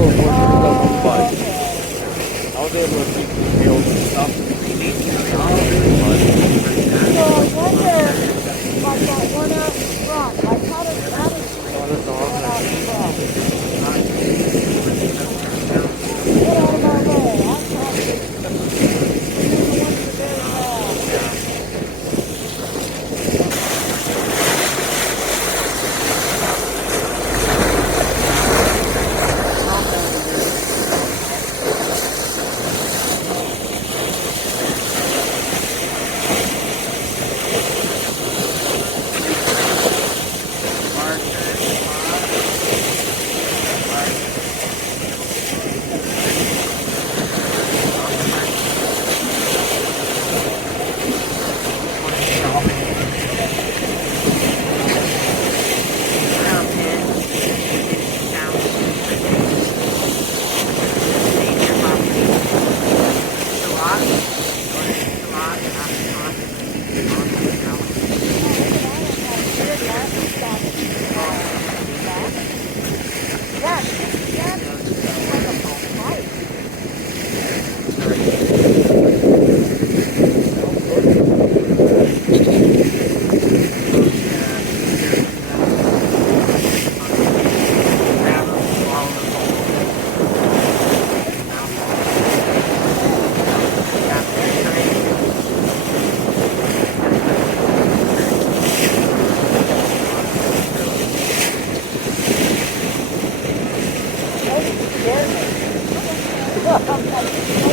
I was able to keep the field stuff. So I wonder, like that one out in front, like how does she get to see the one out in front? Get out of my way, I'm talking. And then the one in the very back. Scared me.